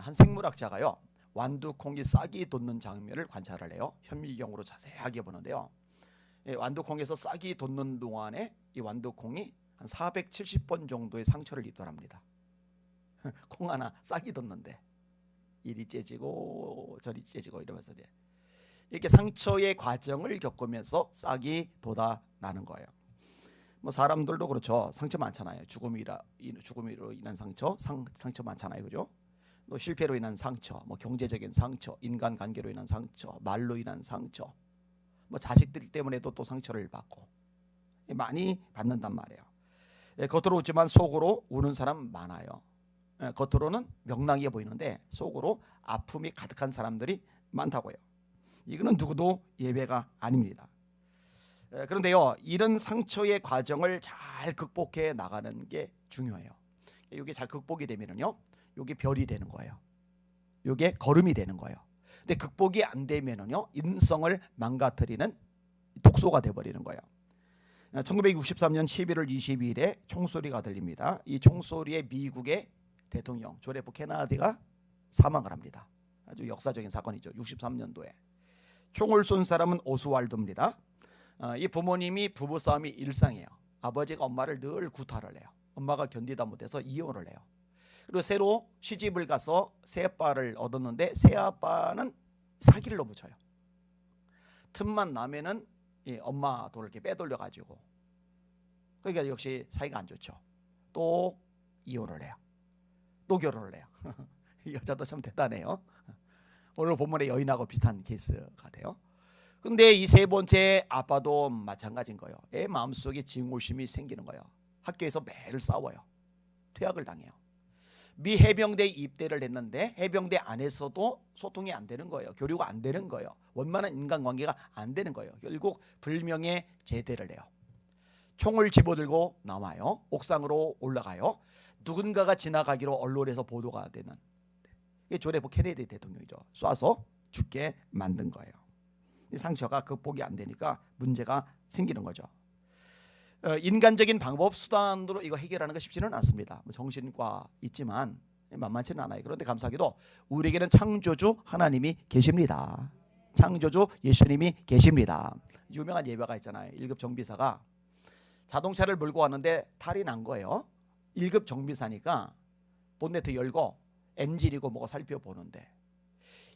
한 생물학자가요, 완두콩이 싹이 돋는 장면을 관찰을 해요. 현미경으로 자세하게 보는데요. 완두콩에서 싹이 돋는 동안에 이 완두콩이 한 470번 정도의 상처를 입더랍니다. 콩 하나 싹이 돋는데 이리 째지고 저리 째지고 이러면서 이렇게 상처의 과정을 겪으면서 싹이 돋아나는 거예요. 뭐 사람들도 그렇죠. 상처 많잖아요. 죽음으로 인한 상처 많잖아요, 그죠? 또 실패로 인한 상처, 뭐 경제적인 상처, 인간 관계로 인한 상처, 말로 인한 상처, 뭐 자식들 때문에도 또 상처를 받고 많이 받는단 말이에요. 겉으로 웃지만 속으로 우는 사람 많아요. 겉으로는 명랑해 보이는데 속으로 아픔이 가득한 사람들이 많다고요. 이거는 누구도 예외가 아닙니다. 그런데요, 이런 상처의 과정을 잘 극복해 나가는 게 중요해요. 이게 잘 극복이 되면은요, 이게 별이 되는 거예요. 이게 걸음이 되는 거예요. 근데 극복이 안 되면은요, 인성을 망가뜨리는 독소가 돼버리는 거예요. 1963년 11월 22일에 총소리가 들립니다. 이 총소리에 미국의 대통령 존 F 케네디가 사망을 합니다. 아주 역사적인 사건이죠. 63년도에 총을 쏜 사람은 오스왈드입니다. 이 부모님이 부부싸움이 일상이에요. 아버지가 엄마를 늘 구타를 해요. 엄마가 견디다 못해서 이혼을 해요. 그리고 새로 시집을 가서 새아빠를 얻었는데 새아빠는 사기를 너무 쳐요. 틈만 나면은 엄마 돈을 이렇게 빼돌려 가지고, 그러니까 역시 사이가 안 좋죠. 또 이혼을 해요. 또 결혼을 해요. 이 여자도 참 대단해요. 오늘 본문의 여인하고 비슷한 케이스가 돼요. 근데 이 세 번째 아빠도 마찬가지인 거예요. 애 마음속에 증오심이 생기는 거예요. 학교에서 매일 싸워요. 퇴학을 당해요. 미 해병대에 입대를 했는데 해병대 안에서도 소통이 안 되는 거예요. 교류가 안 되는 거예요. 원만한 인간관계가 안 되는 거예요. 결국 불명예 제대를 해요. 총을 집어들고 나와요. 옥상으로 올라가요. 누군가가 지나가기로 언론에서 보도가 되는, 이게 존 F 케네디 대통령이죠. 쏴서 죽게 만든 거예요. 이 상처가 극복이 안 되니까 문제가 생기는 거죠. 인간적인 방법, 수단으로 이거 해결하는 거 쉽지는 않습니다. 정신과 있지만 만만치는 않아요. 그런데 감사하게도 우리에게는 창조주 하나님이 계십니다. 창조주 예수님이 계십니다. 유명한 예배가 있잖아요. 1급 정비사가 자동차를 몰고 왔는데 탈이 난 거예요. 1급 정비사니까 본네트 열고 엔진이고 뭐고 살펴보는데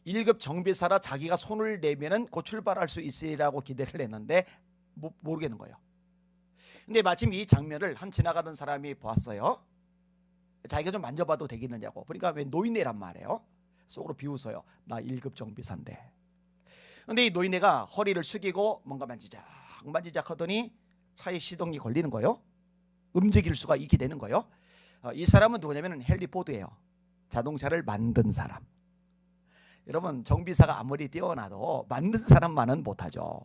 1급 정비사라 자기가 손을 내면은 곧 출발할 수 있으리라고 기대를 했는데 모르겠는 거예요. 근데 마침 이 장면을 한 지나가던 사람이 보았어요. 자기가 좀 만져봐도 되겠느냐고. 그러니까 왜 노인네란 말이에요. 속으로 비웃어요. 나 1급 정비사인데. 근데 이 노인네가 허리를 숙이고 뭔가 만지작 하더니 차에 시동이 걸리는 거예요. 움직일 수가 있게 되는 거예요. 이 사람은 누구냐면 헨리 포드예요. 자동차를 만든 사람. 여러분, 정비사가 아무리 뛰어나도 만든 사람만은 못하죠.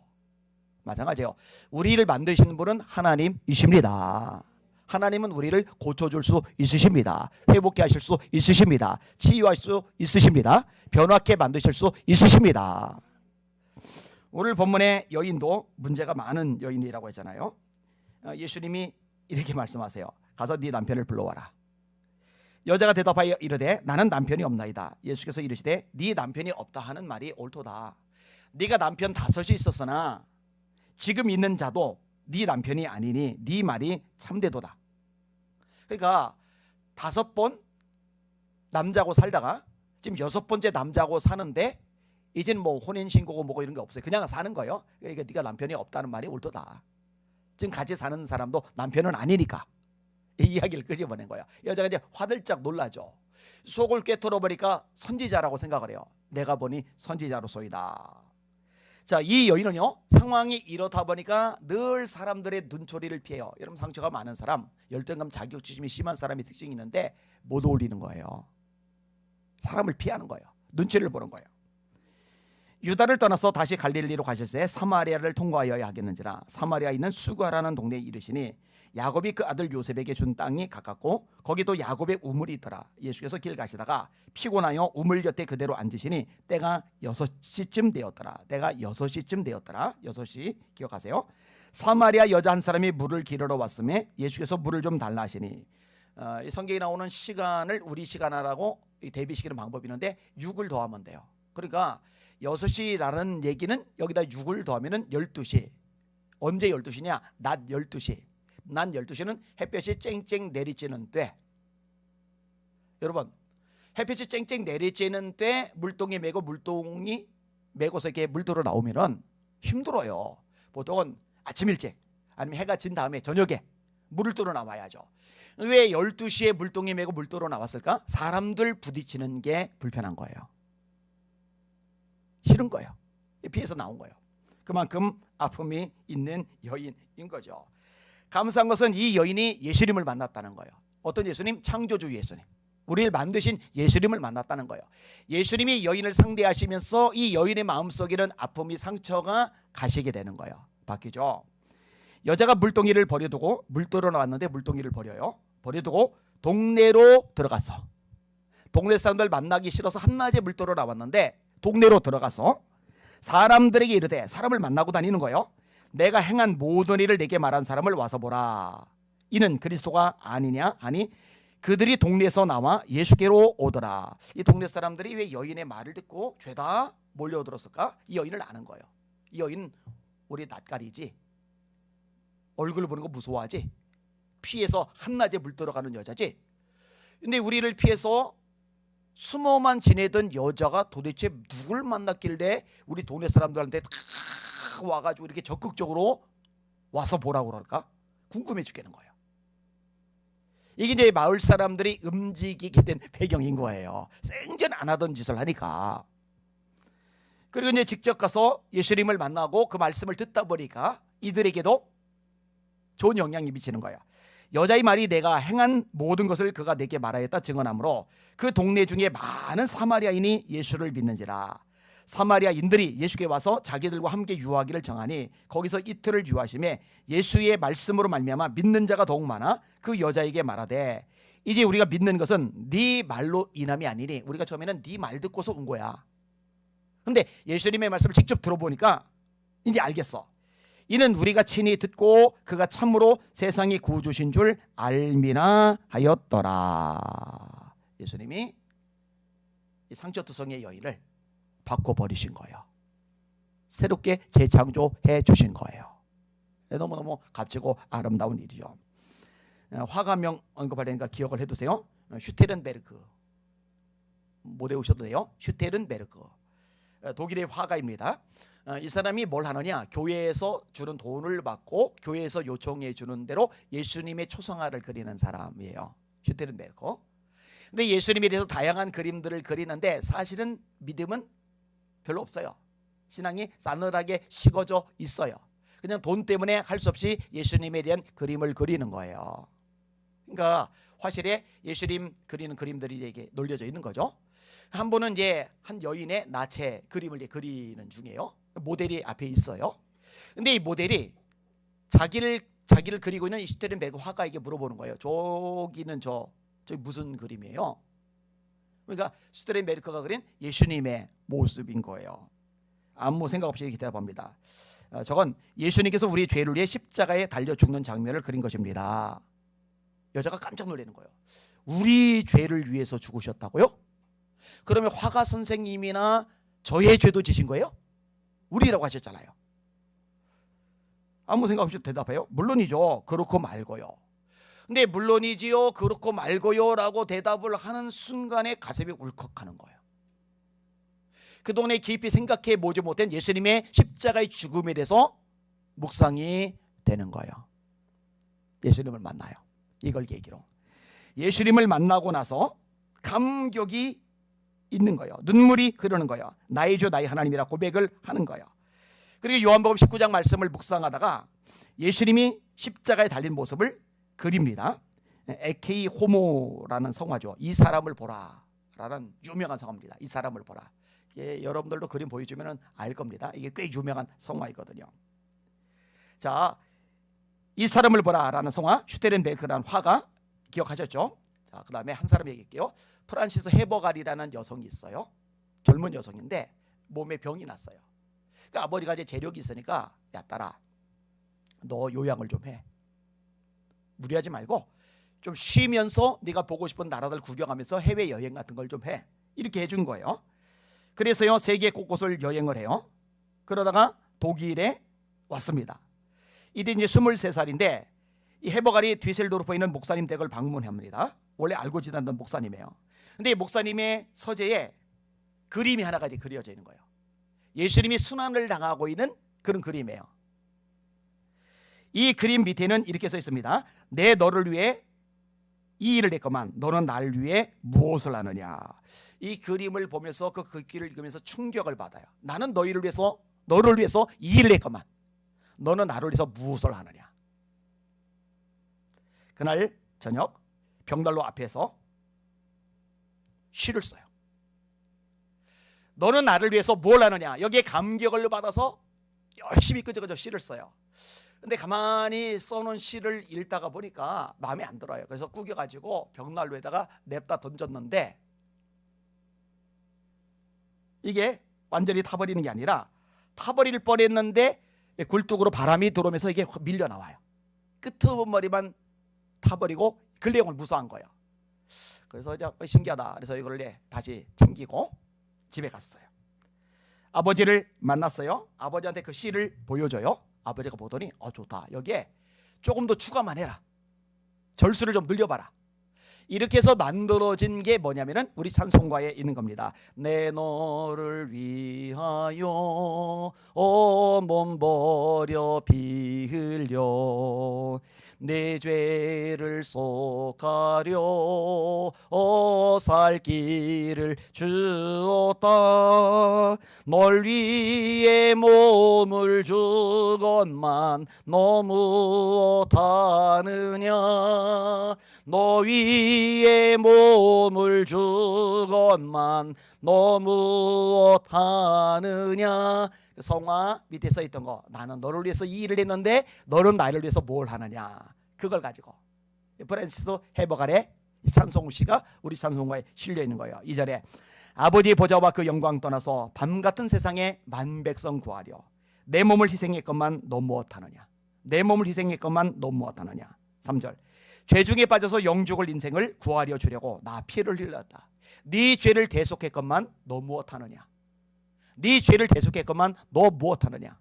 마찬가지예요. 우리를 만드시는 분은 하나님이십니다. 하나님은 우리를 고쳐줄 수 있으십니다. 회복케 하실 수 있으십니다. 치유할 수 있으십니다. 변화케 만드실 수 있으십니다. 오늘 본문의 여인도 문제가 많은 여인이라고 했잖아요. 예수님이 이렇게 말씀하세요. 가서 네 남편을 불러와라. 여자가 대답하여 이르되 나는 남편이 없나이다. 예수께서 이르시되 네 남편이 없다 하는 말이 옳도다. 네가 남편 5이 있었으나 지금 있는 자도 네 남편이 아니니 네 말이 참되도다. 그러니까 5번 남자하고 살다가 지금 6번째 남자하고 사는데 이제는 뭐 혼인신고고 뭐고 이런 게 없어요. 그냥 사는 거예요. 그러니까 네가 남편이 없다는 말이 옳도다. 지금 같이 사는 사람도 남편은 아니니까 이 이야기를 끄집어낸 거야. 여자가 이제 화들짝 놀라죠. 속을 꿰뚫어 보니까 선지자라고 생각을 해요. 내가 보니 선지자로소이다. 자, 이 여인은요, 상황이 이렇다 보니까 늘 사람들의 눈초리를 피해요. 여러분, 상처가 많은 사람, 열등감, 자격지심이 심한 사람이 특징이 있는데 못 어울리는 거예요. 사람을 피하는 거예요. 눈치를 보는 거예요. 유다를 떠나서 다시 갈릴리로 가실새 사마리아를 통과하여야 하겠는지라 사마리아에 있는 수가라는 동네에 이르시니 야곱이 그 아들 요셉에게 준 땅이 가깝고 거기도 야곱의 우물이 있더라. 예수께서 길 가시다가 피곤하여 우물 곁에 그대로 앉으시니 때가 6시쯤 되었더라. 때가 6시쯤 되었더라. 6시 기억하세요. 사마리아 여자 한 사람이 물을 기르러 왔음에 예수께서 물을 좀 달라 하시니 이 성경에 나오는 시간을 우리 시간하라고 대비시키는 방법이 있는데 6을 더하면 돼요. 그러니까 6시라는 얘기는 여기다 6을 더하면은 12시. 언제 12시냐? 낮 12시. 낮 12시는 햇볕이 쨍쨍 내리쬐는 때. 여러분, 햇빛이 쨍쨍 내리쬐는 때 물동이 메고 물동이 메고서 이렇게 물들어 나오면은 힘들어요. 보통은 아침 일찍 아니면 해가 진 다음에 저녁에 물을 뚫어 나와야죠. 왜 12시에 물동이 메고 물 뚫어 나왔을까? 사람들 부딪히는 게 불편한 거예요. 싫은 거예요. 피해서 나온 거예요. 그만큼 아픔이 있는 여인인 거죠. 감사한 것은 이 여인이 예수님을 만났다는 거예요. 어떤 예수님? 창조주 예수님. 우리를 만드신 예수님을 만났다는 거예요. 예수님이 여인을 상대하시면서 이 여인의 마음속에는 아픔이 상처가 가시게 되는 거예요. 바뀌죠. 여자가 물동이를 버려두고 물 뚫어 나왔는데 물동이를 버려요. 버려두고 동네로 들어갔어. 동네 사람들 만나기 싫어서 한낮에 물 뚫어 나왔는데 동네로 들어가서 사람들에게 이르되, 사람을 만나고 다니는 거예요. 내가 행한 모든 일을 내게 말한 사람을 와서 보라. 이는 그리스도가 아니냐 하니 그들이 동네에서 나와 예수께로 오더라. 이 동네 사람들이 왜 여인의 말을 듣고 죄다 몰려들었을까? 이 여인을 아는 거예요. 이 여인 우리 낯가리지, 얼굴 보는 거 무서워하지, 피해서 한낮에 물 들어가는 여자지. 근데 우리를 피해서 숨어만 지내던 여자가 도대체 누굴 만났길래 우리 동네 사람들한테 다 와가지고 이렇게 적극적으로 와서 보라고 그럴까? 궁금해 죽겠는 거예요. 이게 이제 마을 사람들이 움직이게 된 배경인 거예요. 생전 안 하던 짓을 하니까. 그리고 이제 직접 가서 예수님을 만나고 그 말씀을 듣다 보니까 이들에게도 좋은 영향이 미치는 거예요. 여자의 말이 내가 행한 모든 것을 그가 내게 말하였다 증언하므로 그 동네 중에 많은 사마리아인이 예수를 믿는지라. 사마리아인들이 예수께 와서 자기들과 함께 유하기를 정하니 거기서 이틀을 유하심에 예수의 말씀으로 말미암아 믿는 자가 더욱 많아 그 여자에게 말하되, 이제 우리가 믿는 것은 네 말로 인함이 아니니, 우리가 처음에는 네 말 듣고서 온 거야. 근데 예수님의 말씀을 직접 들어보니까 이제 알겠어. 이는 우리가 친히 듣고 그가 참으로 세상의 구주신 줄 알미나 하였더라. 예수님이 이 상처투성의 여인을 바꿔버리신 거예요. 새롭게 재창조해 주신 거예요. 너무너무 값지고 아름다운 일이죠. 화가명 언급하려니까 기억을 해두세요. 슈테른베르크. 못 외우셔도 돼요. 슈테른베르크. 독일의 화가입니다. 이 사람이 뭘 하느냐, 교회에서 주는 돈을 받고 교회에서 요청해 주는 대로 예수님의 초상화를 그리는 사람이에요. 슈테른베르크. 근데 예수님에 대해서 다양한 그림들을 그리는데 사실은 믿음은 별로 없어요. 신앙이 싸늘하게 식어져 있어요. 그냥 돈 때문에 할 수 없이 예수님에 대한 그림을 그리는 거예요. 그러니까 화실에 예수님 그리는 그림들이 이게 놀려져 있는 거죠. 한 분은 이제 한 여인의 나체 그림을 그리는 중이에요. 모델이 앞에 있어요. 근데 이 모델이 자기를 그리고 있는 이 슈테른베르크 화가에게 물어보는 거예요. 저기는 저 무슨 그림이에요? 그러니까 슈테른베르크가 그린 예수님의 모습인 거예요. 아무 생각 없이 이렇게 대답합니다. 저건 예수님께서 우리 죄를 위해 십자가에 달려 죽는 장면을 그린 것입니다. 여자가 깜짝 놀라는 거예요. 우리 죄를 위해서 죽으셨다고요? 그러면 화가 선생님이나 저의 죄도 지신 거예요? 우리라고 하셨잖아요. 아무 생각 없이 대답해요. 물론이죠. 그렇고 말고요. 근데 물론이지요, 그렇고 말고요 라고 대답을 하는 순간에 가슴이 울컥하는 거예요. 그동안에 깊이 생각해 보지 못한 예수님의 십자가의 죽음에 대해서 묵상이 되는 거예요. 예수님을 만나요. 이걸 계기로 예수님을 만나고 나서 감격이 있는 거예요. 눈물이 흐르는 거예요. 나의 주 나의 하나님이라 고백을 하는 거예요. 그리고 요한복음 19장 말씀을 묵상하다가 예수님이 십자가에 달린 모습을 그립니다. 에케이 호모라는 성화죠. 이 사람을 보라 라는 유명한 성화입니다. 이 사람을 보라. 예, 여러분들도 그림 보여주면 알 겁니다. 이게 꽤 유명한 성화이거든요. 자, 이 사람을 보라 라는 성화, 슈테른베르크라는 화가 기억하셨죠? 자, 그 다음에 한 사람 얘기할게요. 프란시스 헤버갈이라는 여성이 있어요. 젊은 여성인데 몸에 병이 났어요. 그러니까 아버지가 이제 재력이 있으니까, 야 딸아, 너 요양을 좀 해. 무리하지 말고 좀 쉬면서 네가 보고 싶은 나라들 구경하면서 해외여행 같은 걸 좀 해. 이렇게 해준 거예요. 그래서요 세계 곳곳을 여행을 해요. 그러다가 독일에 왔습니다. 이때 이제 23살인데 이 해버가리 뒤셀도르프에 있는 목사님 댁을 방문합니다. 원래 알고 지내던 목사님이에요. 근데 이 목사님의 서재에 그림이 하나가 이제 그려져 있는 거예요. 예수님이 순환을 당하고 있는 그런 그림이에요. 이 그림 밑에는 이렇게 써 있습니다. 내 너를 위해 이 일을 했건만 너는 날 위해 무엇을 하느냐. 이 그림을 보면서 그 글귀를 읽으면서 충격을 받아요. 나는 너를 위해서 이 일을 했건만 너는 나를 위해서 무엇을 하느냐. 그날 저녁 벽난로 앞에서 시를 써요. 너는 나를 위해서 뭘 하느냐. 여기에 감격을 받아서 열심히 끄적끄적 시를 써요. 근데 가만히 써놓은 시를 읽다가 보니까 마음에 안 들어요. 그래서 구겨가지고 벽난로에다가 냅다 던졌는데 이게 완전히 타버리는 게 아니라 타버릴 뻔했는데 굴뚝으로 바람이 들어오면서 이게 밀려 나와요. 끄트머리만 타버리고 글 내용을 무서워한 거예요. 그래서 이제 신기하다. 그래서 이걸 다시 챙기고 집에 갔어요. 아버지를 만났어요. 아버지한테 그 시를 보여줘요. 아버지가 보더니 좋다. 여기에 조금 더 추가만 해라. 절수를 좀 늘려봐라. 이렇게 해서 만들어진 게 뭐냐면은 우리 찬송가에 있는 겁니다. 내 너를 위하여 몸 버려 피 흘려 내 죄를 속하려 살 길을 주었다. 널 위해 몸을 주건만 너 무엇하느냐. 너 위에 몸을 주건만 너 무엇하느냐. 성화 밑에 써 있던 거, 나는 너를 위해서 이 일을 했는데 너는 나를 위해서 뭘 하느냐. 그걸 가지고 프란시스 해버갈의 찬송시가 우리 찬송가에 실려 있는 거예요. 2절에 아버지의 보좌와 그 영광 떠나서 밤같은 세상에 만백성 구하려 내 몸을 희생했건만 너 무엇하느냐. 내 몸을 희생했건만 너 무엇하느냐. 3절 죄 중에 빠져서 영죽을 인생을 구하려 주려고 나 피를 흘렸다. 네 죄를 대속했건만 너 무엇하느냐. 네 죄를 대속했건만 너 무엇하느냐.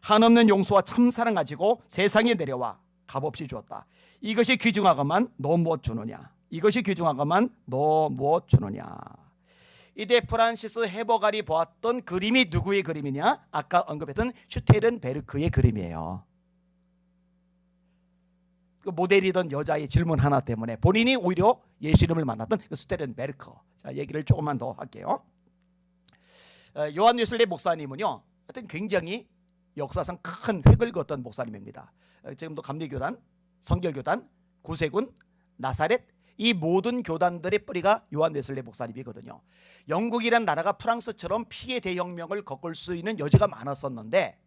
한없는 용서와 참사랑 가지고 세상에 내려와 값없이 주었다. 이것이 귀중하건만 너 무엇 주느냐. 이것이 귀중하건만 너 무엇 주느냐. 이때 프란시스 해버갈이 보았던 그림이 누구의 그림이냐. 아까 언급했던 슈테른베르크의 그림이에요. 그 모델이던 여자의 질문 하나 때문에 본인이 오히려 예수님을 만났던 그 슈테른베르크. 자, 얘기를 조금만 더 할게요. 요한 웨슬리 목사님은요, 하여튼 굉장히 역사상 큰 획을 그었던 목사님입니다. 지금도 감리교단, 성결교단, 구세군, 나사렛 이 모든 교단들의 뿌리가 요한 웨슬리 목사님이거든요. 영국이란 나라가 프랑스처럼 피해 대혁명을 겪을 수 있는 여지가 많았었는데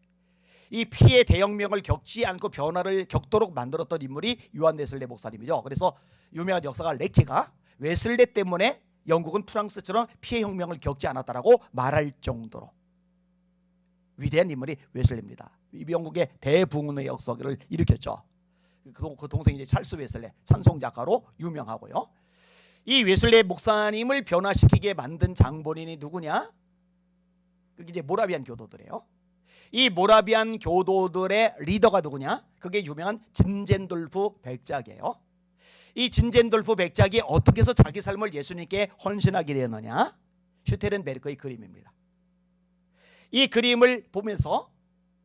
이 피해 대혁명을 겪지 않고 변화를 겪도록 만들었던 인물이 요한 웨슬리 목사님이죠. 그래서 유명한 역사가 레키가 웨슬리 때문에 영국은 프랑스처럼 피해 혁명을 겪지 않았다라고 말할 정도로 위대한 인물이 웨슬리입니다. 영국의 대붕운의 역사를 일으켰죠. 그 동생이 이제 찰스 웨슬리 찬송 작가로 유명하고요. 이 웨슬리 목사님을 변화시키게 만든 장본인이 누구냐? 그게 이제 모라비안 교도들이에요. 이 모라비안 교도들의 리더가 누구냐? 그게 유명한 진젠돌프 백작이에요. 이 진젠돌프 백작이 어떻게 해서 자기 삶을 예수님께 헌신하게 되었느냐? 슈테른베르크의 그림입니다. 이 그림을 보면서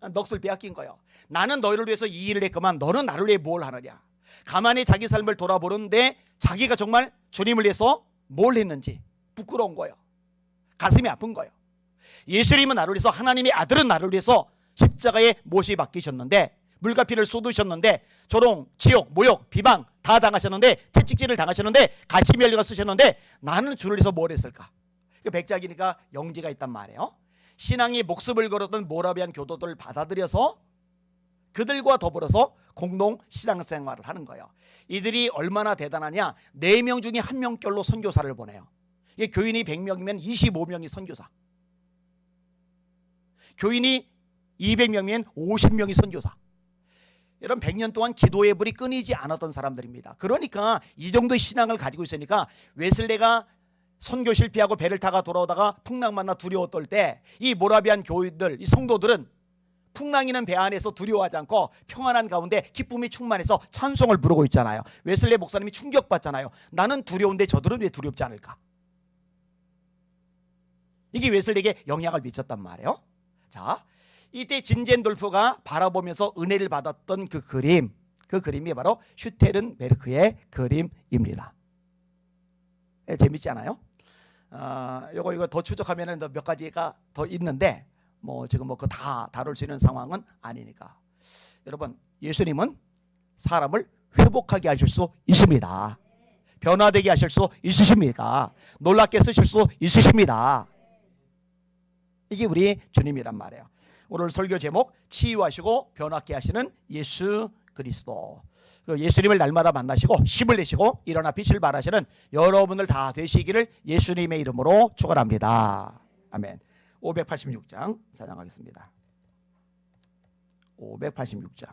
넋을 빼앗긴 거예요. 나는 너희를 위해서 이 일을 했건만 너는 나를 위해 뭘 하느냐. 가만히 자기 삶을 돌아보는데 자기가 정말 주님을 위해서 뭘 했는지 부끄러운 거예요. 가슴이 아픈 거예요. 예수님은 나를 위해서, 하나님의 아들은 나를 위해서 십자가에 못이 박히셨는데, 물과 피를 쏟으셨는데, 조롱, 지옥, 모욕, 비방 다 당하셨는데, 채찍질을 당하셨는데, 가시면류가 쓰셨는데 나는 주를 위해서 뭘 했을까? 그 백작이니까 영지가 있단 말이에요. 신앙이 목숨을 걸었던 모라비안 교도들을 받아들여서 그들과 더불어서 공동 신앙생활을 하는 거예요. 이들이 얼마나 대단하냐. 4명 중에 1명꼴로 선교사를 보내요. 이게 교인이 100명이면 25명이 선교사, 교인이 200명이면 50명이 선교사. 여러분 100년 동안 기도의 불이 끊이지 않았던 사람들입니다. 그러니까 이 정도의 신앙을 가지고 있으니까 웨슬레가 선교 실패하고 배를 타고 돌아오다가 풍랑 만나 두려워 떨 때 이 모라비안 교인들, 이 성도들은 풍랑이는 배 안에서 두려워하지 않고 평안한 가운데 기쁨이 충만해서 찬송을 부르고 있잖아요. 웨슬레 목사님이 충격받잖아요. 나는 두려운데 저들은 왜 두렵지 않을까? 이게 웨슬레에게 영향을 미쳤단 말이에요. 자, 이때 진젠돌프가 바라보면서 은혜를 받았던 그 그림이 바로 슈테른베르크의 그림입니다. 재밌지 않아요? 이거 더 추적하면은 몇 가지가 더 있는데 지금 그거 다 다룰 수 있는 상황은 아니니까. 여러분, 예수님은 사람을 회복하게 하실 수 있습니다. 변화되게 하실 수 있으십니까? 놀랍게 쓰실 수 있으십니다. 이게 우리 주님이란 말이에요. 오늘 설교 제목, 치유하시고 변화케 하시는 예수 그리스도. 예수님을 날마다 만나시고 힘을 내시고 일어나 빛을 발하시는 여러분들 다 되시기를 예수님의 이름으로 축원합니다. 아멘. 586장 사장하겠습니다. 586장.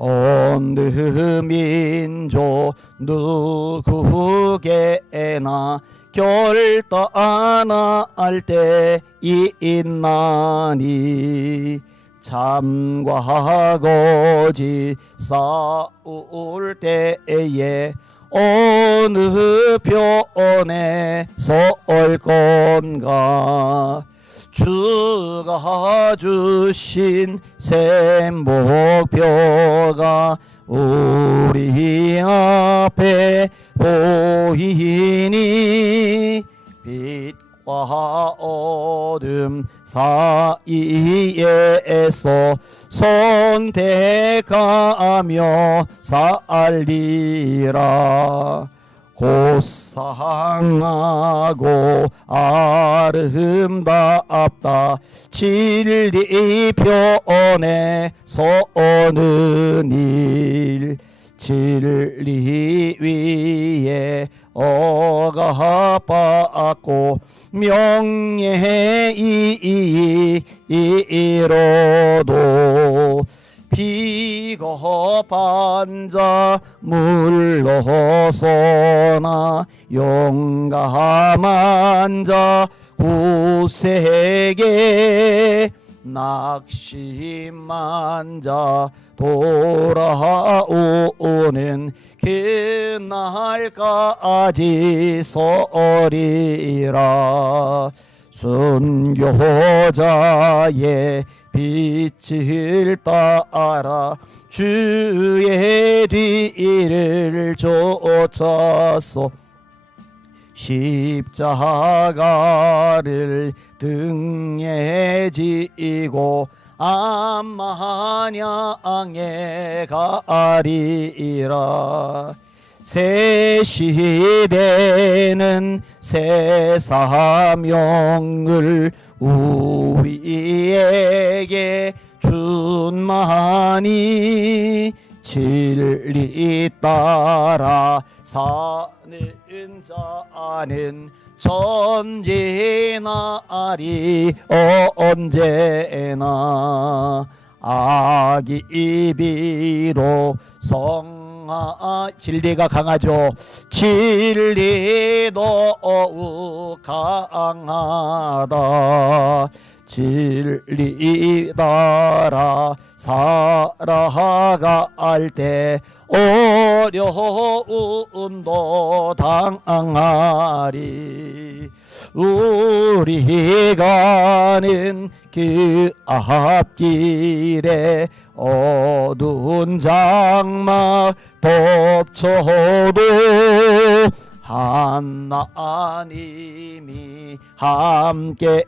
어느 민족 누구에게나 결단할 때이 있나니 참과 거짓 싸울 때에 어느 편에 설 건가? 주가 주신 새 목표가 우리 앞에 보이니 빛과 어둠 사이에서 선택하며 살리라. 고상하고 아름답다 진리 편에 서는 일. 진리 위에 억압받고 명예히 이로도 비겁한 자 물러서나 용감한 자 구세게 낙심한 자 돌아오는 그날까지 서리라. 순교자의 빛을 따라 주의 뒤를 쫓아서 십자가를 등에 지고 암마냥에 가리라. 새 시대는 새 사명을 우리에게 준마니 진리 따라 사는 자는 전진하리 언제나. 악이 비로 진리가 강하죠. 진리 더욱 강하다. 진리 따라 살아갈 때 어려움도 당하리. 우리 가는 그 앞길에 어두운 장막 덮쳐도 하나님이 함께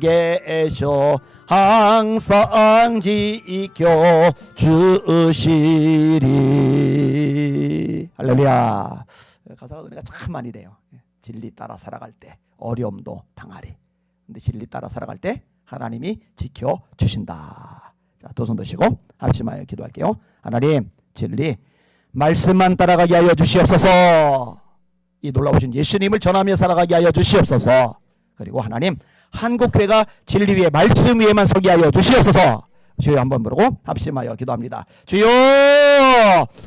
계셔 항상 지켜 주시리. 할렐루야. 가사가 은혜가 참 많이 돼요. 진리 따라 살아갈 때 어려움도 당하리. 근데 진리 따라 살아갈 때 하나님이 지켜주신다. 자, 두 손 드시고 합심하여 기도할게요. 하나님, 진리 말씀만 따라가게 하여 주시옵소서. 이 놀라우신 예수님을 전하며 살아가게 하여 주시옵소서. 그리고 하나님, 한국교회가 진리 위에 말씀 위에만 서게 하여 주시옵소서. 주여 한번 부르고 합심하여 기도합니다. 주여,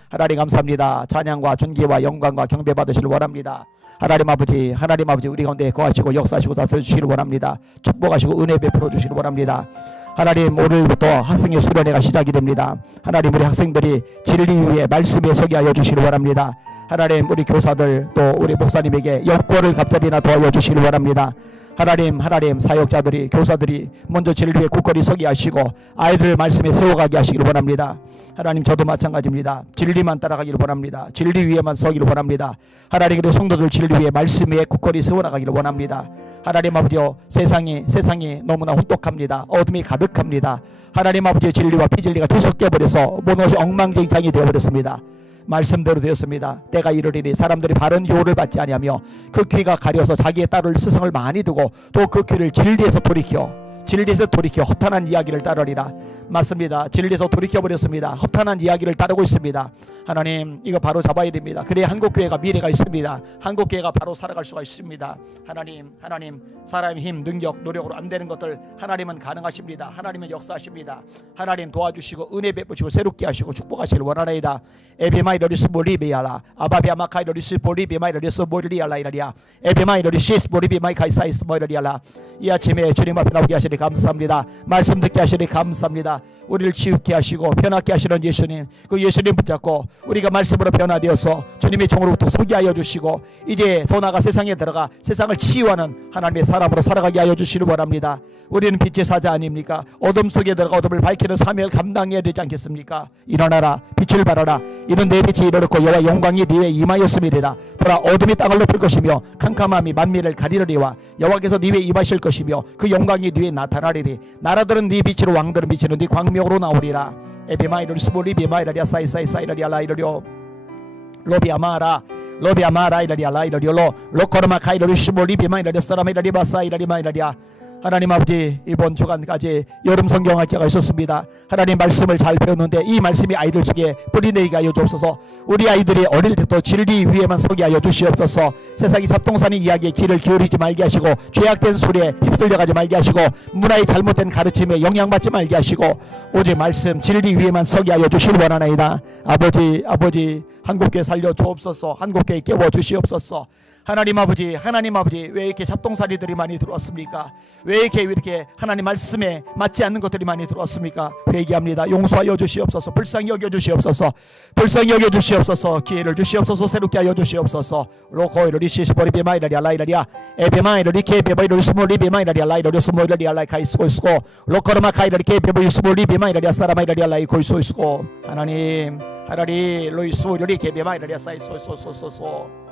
하나님 감사합니다. 찬양과 존귀와 영광과 경배 받으시길 원합니다. 하나님 아버지 우리 가운데 거하시고 역사하시고 다스려주시길 원합니다. 축복하시고 은혜 베풀어 주시길 원합니다. 하나님, 오늘부터 학생의 수련회가 시작이 됩니다. 하나님, 우리 학생들이 진리 위에 말씀에 서게 하여 주시길 원합니다. 하나님, 우리 교사들 또 우리 목사님에게 역고를 갑자기나 도와여 주시길 원합니다. 하나님, 사역자들이 교사들이 먼저 진리 위에 굳건히 서게 하시고 아이들 말씀에 세워가게 하시길 원합니다. 하나님, 저도 마찬가지입니다. 진리만 따라가기를 원합니다. 진리 위에만 서기를 원합니다. 하나님, 그리고 성도들 진리 위에 말씀 위에 굳건히 세워나가기를 원합니다. 하나님 아버지요, 세상이 너무나 혼돈합니다. 어둠이 가득합니다. 하나님 아버지의 진리와 비진리가 뒤섞여 버려서 모든 것이 엉망진창이 되어버렸습니다. 말씀대로 되었습니다. 때가 이르리니 사람들이 바른 교훈을 받지 아니하며 그 귀가 가려서 자기의 딸을 스승을 많이 두고 또 그 귀를 진리에서 돌이켜 허탄한 이야기를 따르리라. 맞습니다. 진리에서 돌이켜버렸습니다. 허탄한 이야기를 따르고 있습니다. 하나님, 이거 바로 잡아야 됩니다. 그래야 한국교회가 미래가 있습니다. 한국교회가 바로 살아갈 수가 있습니다. 하나님, 사람의 힘, 능력, 노력으로 안 되는 것들 하나님은 가능하십니다. 하나님은 역사하십니다. 하나님 도와주시고 은혜 베푸시고 새롭게 하시고 축복하시길 원하나이다. 에비마이러리스 볼리비아라 아바비아마카이러리스 볼리비마이러리스 볼리알라이라리아 에비마이러리시스 볼리비마이카이사이스 모이러리알라. 이 아침에 주님 앞에 나오게 하시니 감사합니다. 말씀 듣게 하시니 감사합니다. 우리를 치유케 하시고 변화케 하시는 예수님, 그 예수님 붙잡고 우리가 말씀으로 변화되어서 주님의 종으로부터 서게 하여 주시고 이제 더 나아가 세상에 들어가 세상을 치유하는 하나님의 사람으로 살아가게 하여 주시길 원합니다. 우리는 빛의 사자 아닙니까? 어둠 속에 들어가 어둠을 밝히는 사명을 감당해야 되지 않겠습니까? 일어나라, 빛을 발하라. 이는 내 빛이 이르렀고 여호와 영광이 네 위에 임하였음이니라. 보라, 어둠이 땅을 덮을 것이며 캄캄함이 만민을 가리르리와 여호와께서 네 위에 임하실 것이며 그 영광이 네 위에 나타나리니 나라들은 네 빛으로 왕들은 비치는 네 광명으로 나오리라. 에비마이르 스몰리 비마이라리아 사이사이사이라리아 라이르려 로비아마라 이라리아 라이르려 로코르마 카이르리 스몰리 비마이라리아 사라마이라리아 바사이라리마이라리아. 하나님 아버지, 이번 주간까지 여름 성경학교가 있었습니다. 하나님 말씀을 잘 배웠는데 이 말씀이 아이들 속에 뿌리내리게 하여 주옵소서. 우리 아이들이 어릴 때부터 진리 위에만 서게 하여 주시옵소서. 세상이 잡동사니 이야기에 귀를 기울이지 말게 하시고 죄악된 소리에 휩쓸려가지 말게 하시고 문화의 잘못된 가르침에 영향받지 말게 하시고 오직 말씀 진리 위에만 서게 하여 주시길 원하나이다. 아버지 한국교회 살려 주옵소서. 한국교회 깨워 주시옵소서. 하나님 아버지 왜 이렇게 잡동사니들이 많이 들어왔습니까? 왜 이렇게 하나님 말씀에 맞지 않는 것들이 많이 들어왔습니까? 회개합니다. 용서하여 주시옵소서. 불쌍히 여겨 주시옵소서. 기회를 주시옵소서. 새롭게 하여 주시옵소서. 로코이로 리시스포리 비마이라리아 라이라리아 에비마이로 리케베바이로 스몰리 비마이라리아 라이로 스몰리아 라이카이스고 있고 로코르마 카이로 리케베바이로 스몰리 비마이라리아 사라마이라리아 라이코 있고 하나님 로이소 리케베마이라리아 사이소소소소소.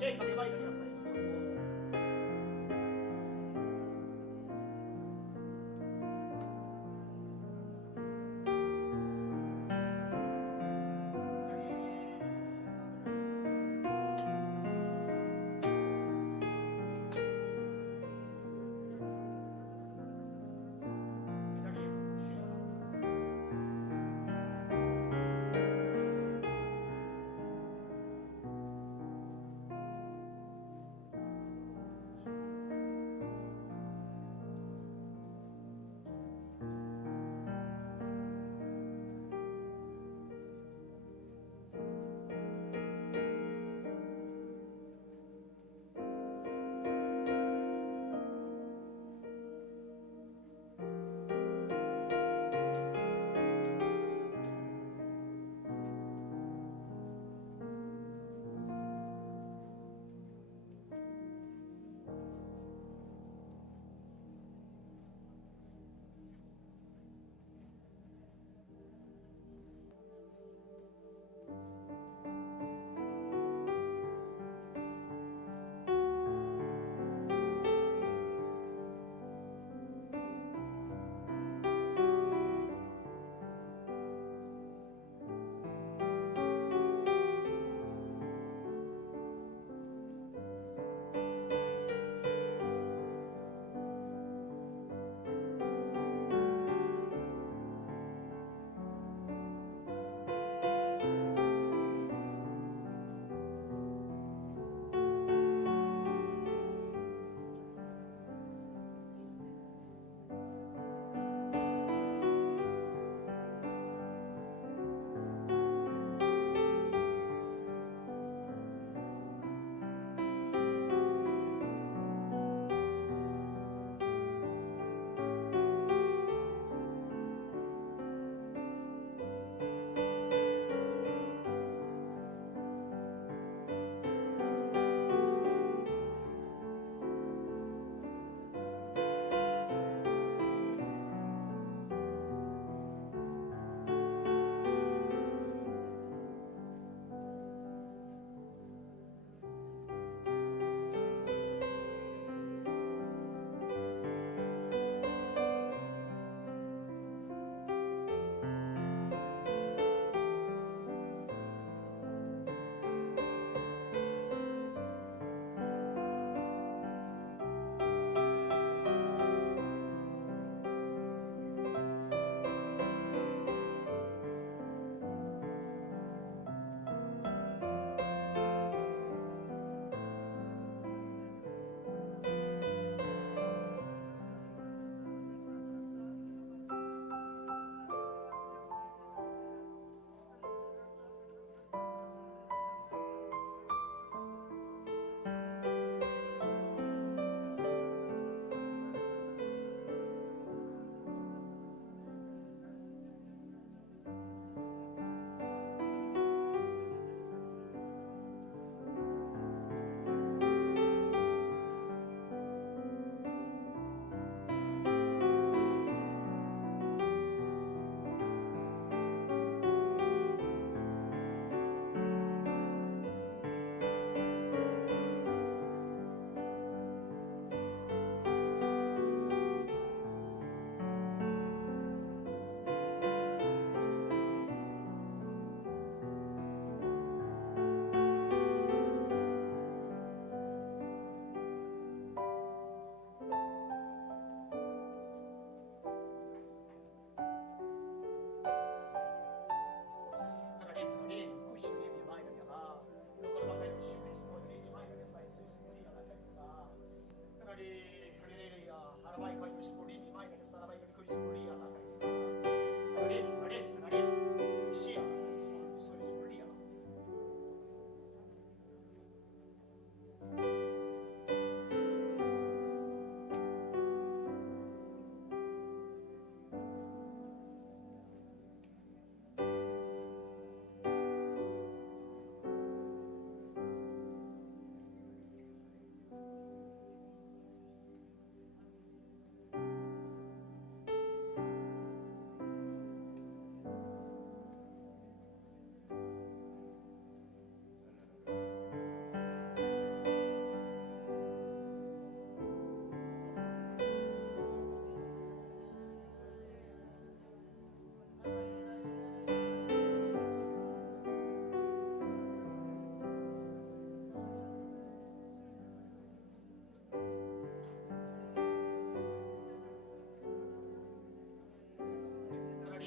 シェイカビバイの野菜そうそう 네,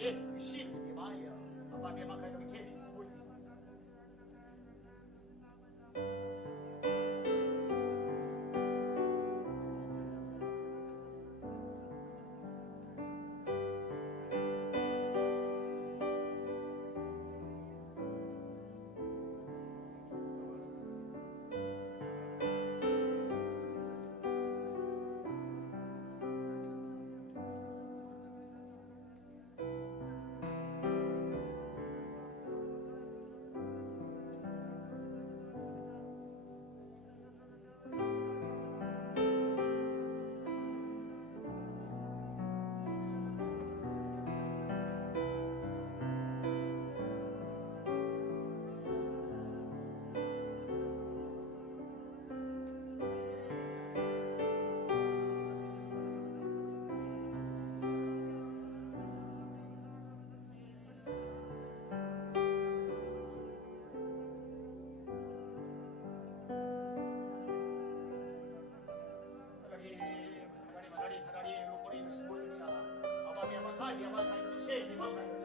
也不信你妈呀，把别妈开个天理说。하나님, 로코님 스몰리아, 아바미아마 카이미아마 카이미 셰미마 카이미